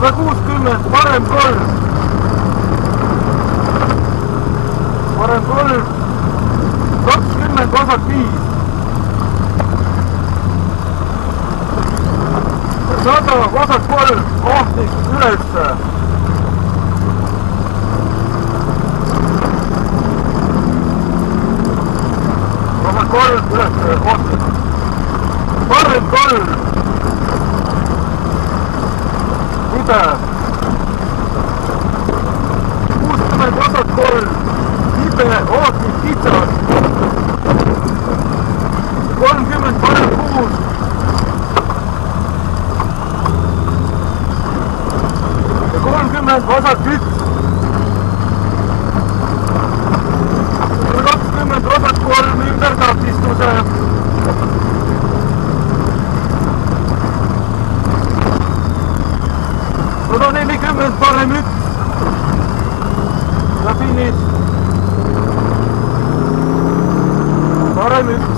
160, parem 3. Parem 3. 20, vasak 5. 100, vasak 3. Ohtlik ülesse. Vasak 3 ülesse, ohtlik. Parem 3. Libe. 60, vasak 3. Libe, ohtlik, kitsas. 30, parem 6. Ja 30, vasak 1. 120, vasak 3, ümbertakistuse. 140, parem 1. Ja finiš. Parem 1.